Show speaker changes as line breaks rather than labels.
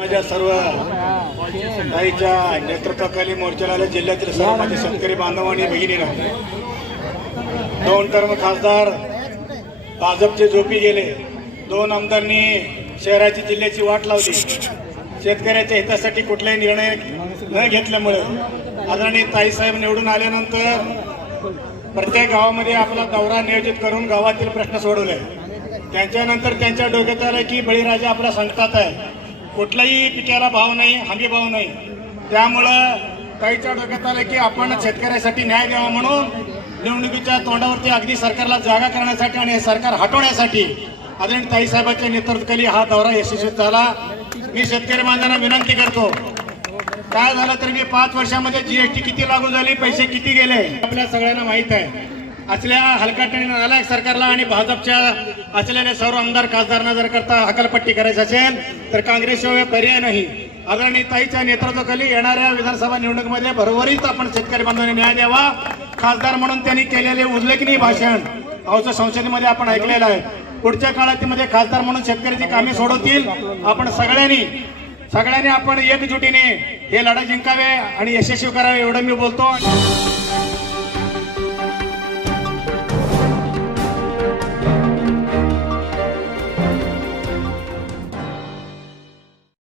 माझ्या सर्व ताईच्या नेतृत्वाखाली मोर्चाला आल्या जिल्ह्यातील सर्व माझे शेतकरी बांधव आणि भगिनीनं दोन टर्म खासदार भाजपचे झोपी गेले. दोन आमदारांनी शहराची जिल्ह्याची वाट लावली. शेतकऱ्याच्या हितासाठी कुठलाही निर्णय न घेतल्यामुळे आदरणीय ताईसाहेब निवडून आल्यानंतर प्रत्येक गावामध्ये आपला दौरा नियोजित करून गावातील प्रश्न सोडवले. त्यांच्यानंतर त्यांच्या डोक्यात आलं की बळीराजा आपल्या संकटात आहे. कुठल्याही पिकाला भाव नाही हमी भाव नाही. त्यामुळं ताईच्या डोक्यात आलं की आपण शेतकऱ्यासाठी न्याय द्यावा म्हणून निवडणुकीच्या तोंडावरती अगदी सरकारला जागा करण्यासाठी आणि हे सरकार हटवण्यासाठी आदरणीय ताईसाहेबांच्या नेतृत्वाखाली हा दौरा यशस्वी झाला. मी शेतकरी बांधवांना विनंती करतो काय झालं तर मी पाच वर्षामध्ये जीएसटी किती लागू झाली पैसे किती गेले आपल्या सगळ्यांना माहीत आहे. असल्या हलकट नालायक सरकारला आणि भाजपच्या असलेल्या सर्व आमदार खासदारांना जर करता हकालपट्टी करायची असेल तर काँग्रेसशिवाय पर्याय नाही. आदरणीय ताईच्या नेतृत्वाखाली येणाऱ्या विधानसभा निवडणुकीमध्ये भरभरीत आपण शेतकरी बांधवांनी न्याय द्यावा. खासदार म्हणून त्यांनी केलेले उल्लेखनीय भाषण अवचं संसदेमध्ये आपण ऐकलेलं आहे. पुढच्या काळात मध्ये खासदार म्हणून शेतकऱ्याची कामे सोडवतील. आपण सगळ्यांनी सगळ्यांनी आपण एकजुटीने हे लढा जिंकावे आणि यशस्वी करावे एवढं मी बोलतो.